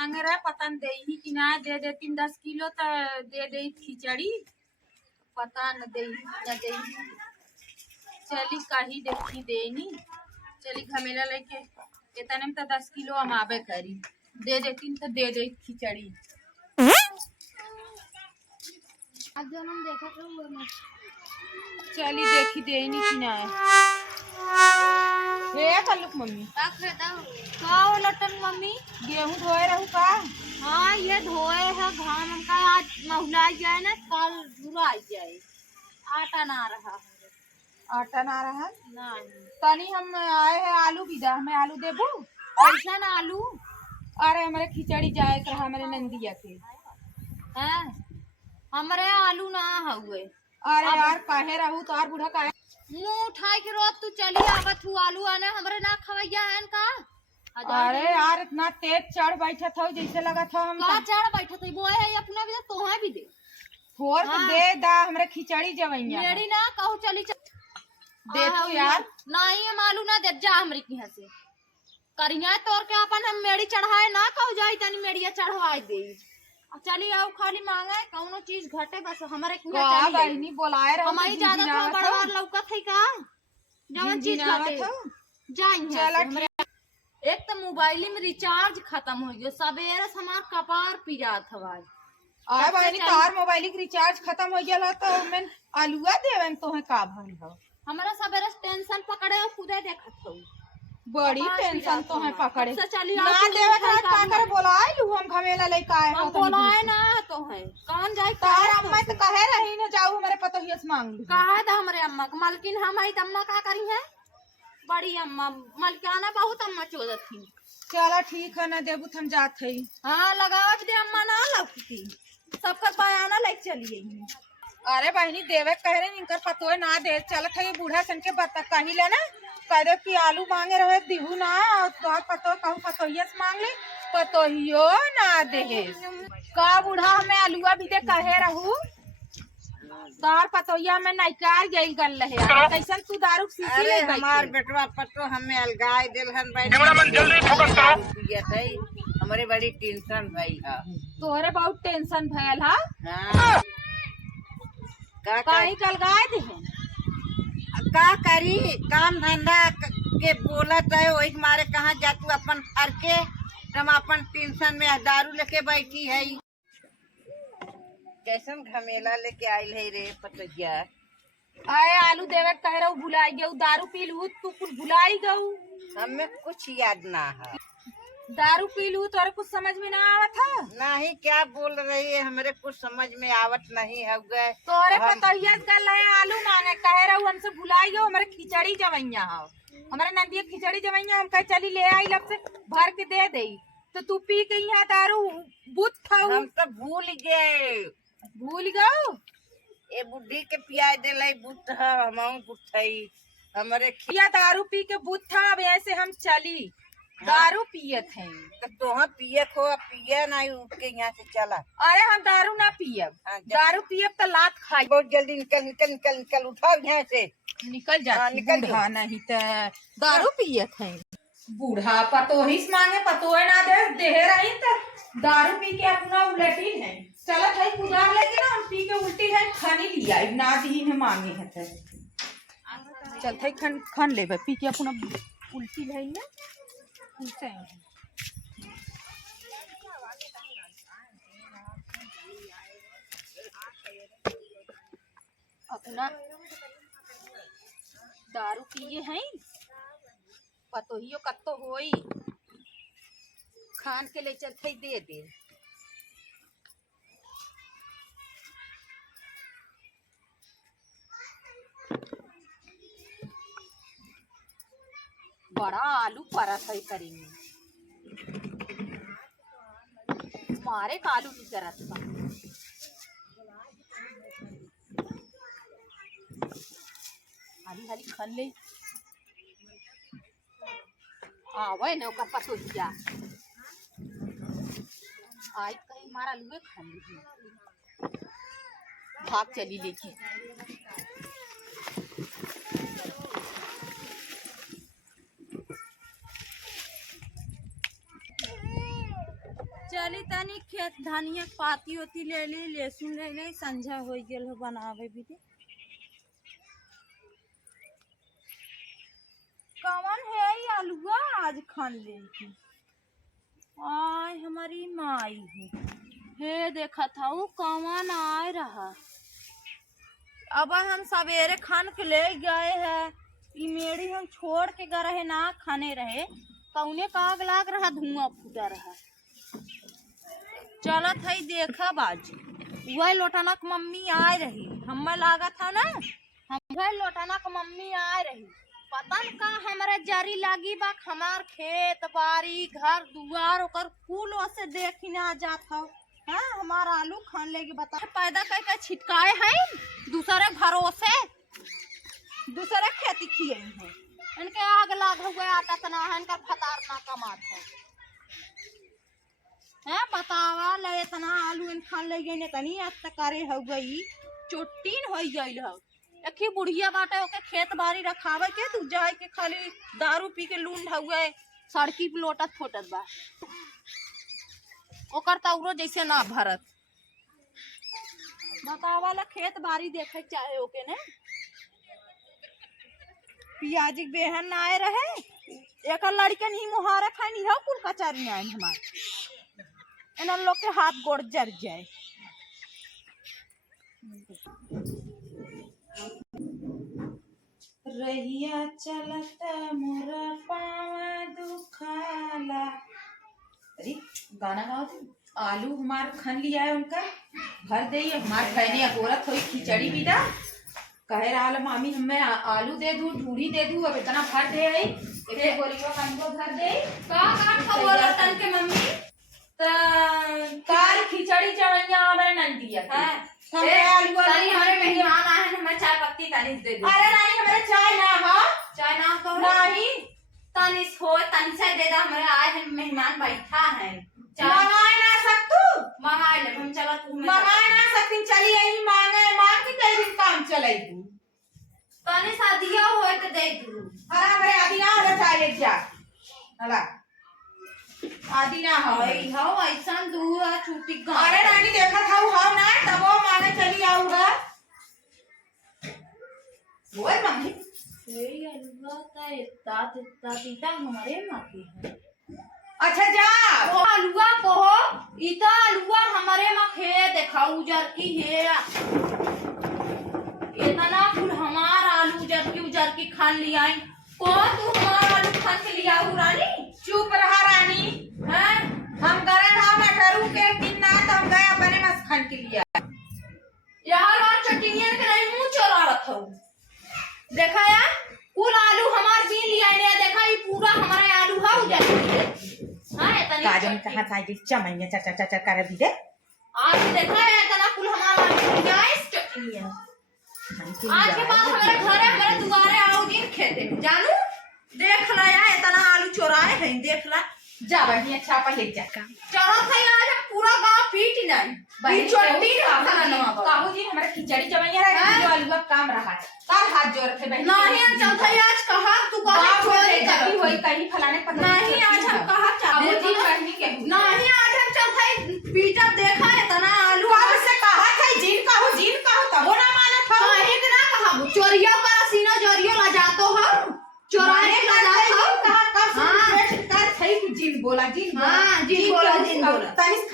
मांगे रहे, पता न दे ही कि ना दे देती 10 किलो तो दे दे खिचड़ी, पता न दे न दे। चली कही देखी देनी, चली घमेला लेके इतने में तो 10 किलो हम आबे करी, दे देती तो दे दे खिचड़ी। अब जब हम देखा तो चली देखी देनी कि ना हे कल्लुक मम्मी का लटन मम्मी गेहूं धोए रहू का? हाँ ये धोए है घाम का, आज महुला जाए ना कल धुला जाए, आटा ना रहा आटा ना रहा नहीं। तनी हम आए हैं आलू बिदा, हमें आलू देबू? पैसा ना आलू अरे हमारे खिचड़ी जाए कर हमारे नंदिया के है, हमारे आलू ना हुए। अरे यार काहे रहू तो बूढ़ा काहे मुंह उठाई के रोज तू चली आवत हूँ आलू आने हमरे ना खवैया है का। अरे यार इतना तेज चढ़ बैठा था जैसे लगा था हम का चढ़ बैठा था वो है अपना भी तो है भी दे फोर हाँ। दे दा हमरे खिचड़ी जवैया मेरी ना कहू चली दे तू यार नहीं हम आलू ना दे जा हमरी की से करिया तोर के अपन हम मेड़ी चढ़ाए ना कहू जाई तनी मेड़िया चढ़वाई दे। चली आओ खाली मांगे कौनो चीज घटे बस हमारे का बहनी बोलाए रहो हमारी ज्यादा तो बड़वार लौकत है का जवन चीज घटे जाई चल। एक तो मोबाइल में रिचार्ज खत्म हो गयो, सवेरे हमार कपार पिरात हवाई। अरे बहनी तार मोबाइल की रिचार्ज खत्म हो गया तो मैं आलूआ देवन तो है का भन हो हमारा सवेरे टेंशन पकड़े खुदे देखत हो बड़ी टेंशन तो है पकड़े ना देवे का करे बोलाए लू हम घमेला लेके आए हो बोलाए ना तो है कौन जाए तार अम्मा तो कहे रही ना जाऊ हमारे पतोहिया से मांग ली कहा था हमारे अम्मा को मालकिन हम आई अम्मा का करी है बड़ी अम्मा मलकाना बहुत अम्मा चोदत थी। चला ठीक है ना देबू हम जात है हाँ लगावत दे अम्मा ना लगती सबका बयाना लेके चलिए। अरे बहनी देवे कह रहे इनकर पतोय ना दे चलत है बूढ़ा सन के बता कही ले ना कह दे कि आलू मांगे रहे दिहू ना तो पतो कहूँ पतोहिया से मांग ली पतोहियो ना दे का बूढ़ा हमें आलूआ भी दे कहे रहू तार पतोहिया में नैकार गई गल रहे कैसन तू दारू सीसी ले गई हमार बेटवा पतो हमें अलगाय दिलहन बैठ हमारे बड़ी टेंशन भइल है तोहरे बहुत टेंशन भयल हा हाँ। कहीं कल गाय दे का करी काम धंधा के बोलत है वही मारे कहाँ जा तू अपन हर के तुम अपन टेंशन में दारू लेके बैठी है कैसन घमेला लेके आयल है रे पतैया। आए आलू देवे कह रहा भुलाई गऊ दारू पी लू तू कुछ भुलाई गऊ हमें कुछ याद ना है दारू पी लू तोरे कुछ समझ में ना आवत था नहीं क्या बोल रही है हमारे कुछ समझ में आवत नहीं है गए तोरे पतोहिया कल आलू मांगे कह रहा हमसे भुलाई गऊ हमारे खिचड़ी जवैया हो हमारे नंदिया खिचड़ी जवैया हम कह चली ले आई लब से भर के दे दे तो तू पी के यहाँ दारू बुत था हम तो भूल गए भूल गऊ ए बुढ़ी के पिया दिलाई बुत हम बुथई हमारे या दारू पी के बुत था अब ऐसे हम चली दारू पियत हैं तो तोहा पिए खो पिए नहीं उठ के यहाँ से चला। अरे हम दारू ना पियब दारू पियब तो लात खाई बहुत जल्दी निकल निकल निकल निकल उठाओ यहाँ से निकल जा निकल बूढ़ा नहीं तो दारू पियत हैं बूढ़ा पतोहिस मांगे पतोहे ना दे देहे रही तो दारू पी के अपना उलटी है चलत है गुजार लेके ना हम पी के उल्टी है खानी लिया ना दी में मांगे है चलते खन ले पी के अपना उल्टी है ना अपना दारू पिए हैं पतोहियो कत्तो होई खान के ले चलते दे दे बड़ा आलू परत है करेंगे मारे का आलू की करत था हाली हाली खन ले आवे न ओकर पतोहिया आज कहीं मारा लुए खन ली भाग चली लेके चली तनी खेत धनिया पाती होती ले ली, लहसुन ले ली, संझा हो गेल हो बनावे भी दे। कौन है ये आलूआ आज खान ले की? आय हमारी माई है। हे देखा था वो कौन आए रहा। अब हम सवेरे खान के ले गए हैं, ई मेरी हम छोड़ के गए रहे ना खाने रहे, कौने का आग लाग रहा, धुआं फूटा रहा। चलत है देखा बाज वही लोटानक मम्मी आए रही, हमें लागा था ना हम वही लोटानक मम्मी आए रही। पता न का हमारे जारी लागी बा, हमार खेत बाड़ी घर दुआर ओकर फूल से देखी ना जात हो। हाँ हमारा आलू खान लेगी बता पैदा करके छिटकाए हैं दूसरे घरों से, दूसरे खेती किए हैं, इनके आग लाग हुए आता तना है, इनका फतार ना कमात है बतावा ले इतना आलू इन खान ले गई तनी आज तकारे हो गई, चोटीन हो गई हो। एक ही बुढ़िया बाटे ओके खेत बाड़ी रखावे के तू जाए के खाली दारू पी के लूंड हुए सड़की पे लोटत फोटत बा, ओकर तौरो जैसे ना भरत। बतावा ला खेत बाड़ी देखे चाहे ओके ने पियाजी बेहन ना आए रहे, एक लड़कन ही मुहारा खानी हो कुल कचारी आए हमार इन लोग के हाथ गोड़ जर जाए। रहिया चलता मोरा पावा दुखाला। अरे गाना गाओ तुम। आलू हमार खन लिया है उनका, भर दे हमार कहने औरत हुई खिचड़ी भी दा कहे रहा मामी हमें आलू दे दू ढूढ़ी दे दू, अब इतना भर दे आई एक गोलियों कंगो भर दे का बोला तन के मम्मी काल खिचड़ी चवैया हमारे नंदिया है हमारे मेहमान आए हैं, हमें चाय पत्ती तनिस दे दो। अरे रानी हमारे चाय ना हो, चाय ना तो नहीं तनिस हो तनिस दे दो, हमारे आए हैं मेहमान बैठा है। मंगाए ना सकतू मंगाए ले हम चला तू मंगाए ना सकती चली आई मांगे मांग के कई दिन काम चलाई तू तनिस आदिया होए तो दे दू। अरे हमारे आदि ना हो चाय ले जा हला आदि ना हो ऐसा दूर छुट्टी। अरे रानी देखा था हाउ ना तब वो माने चली आऊगा वो मम्मी ये अलुआ का इतना तीता हमारे माँ की है। अच्छा जा वो अलुआ को इता अलुआ हमारे माँ खे देखा उजर की है, इतना फूल हमार आलू उजर की खान लिया को तू हमारा आलू खान के लिया रानी। चुप रहा रानी हैं, हम करे ना मटरू के दिन ना तो हम गए अपने मस खान के लिया यार और चटनियां के नहीं मुंह चोरा रखा देखा यार कुल आलू हमार बीन लिया ने देखा ये पूरा हमारे आलू है उधर हां इतनी काजन कहां साइड चमैया चचा चचा कर भी दे आज देखा है इतना कुल हमारा आलू क्या है चटनियां आज के बाद हमारे घर हमारे दुआरे आओ दिन खेते जानू देख ला यार इतना आलू चोराए हैं देख ला जा बढ़िया छापा ले जा चलो भाई आज पूरा गांव पीट नहीं ये चोटी खाना ना काहू जी हमारा खिचड़ी चमैया रहा जो आलू का काम रहा है तार हाथ जोड़ थे बहन नहीं चौथा आज कहा तू कहा चोरी कभी होई कहीं फलाने पर नहीं आज हम कहा चाहू जी कहनी के नहीं आज हम चौथा पीटा देखा है तना आलू अब से कहा था जीन काहू तब ना माना था नहीं ना कहा चोरियों का सीना जोरियो ला जातो हम चोराने ला जातो कहा कब कर सही जीन बोला जीन बोला तनिस